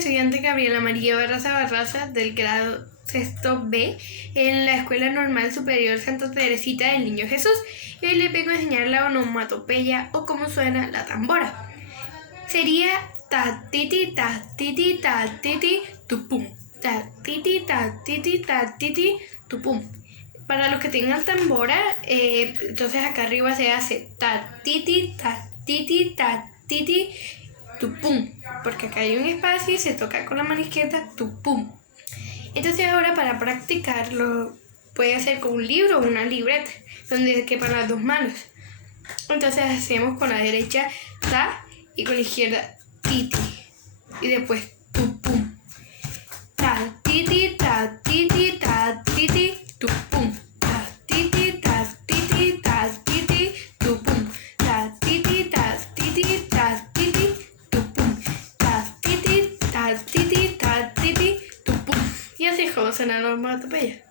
estudiante Gabriela María Barraza del grado sexto B en la Escuela Normal Superior Santa Teresita del Niño Jesús, y hoy les vengo a enseñar la onomatopeya o cómo suena la tambora. Sería ta titi tupum, ta titi tupum. Para los que tengan tambora, entonces acá arriba se hace ta titi tupum, porque acá hay un espacio y se toca con la mano izquierda tupum. Entonces ahora, para practicarlo, puede hacer con un libro o una libreta donde quepan las dos manos. Entonces hacemos con la derecha ta y con la izquierda titi, y después tupum. Ta titi tupum. Ta titi tupum. Ta titi tupum. Ta titi tupum. Y así es como suena la onomatopeya.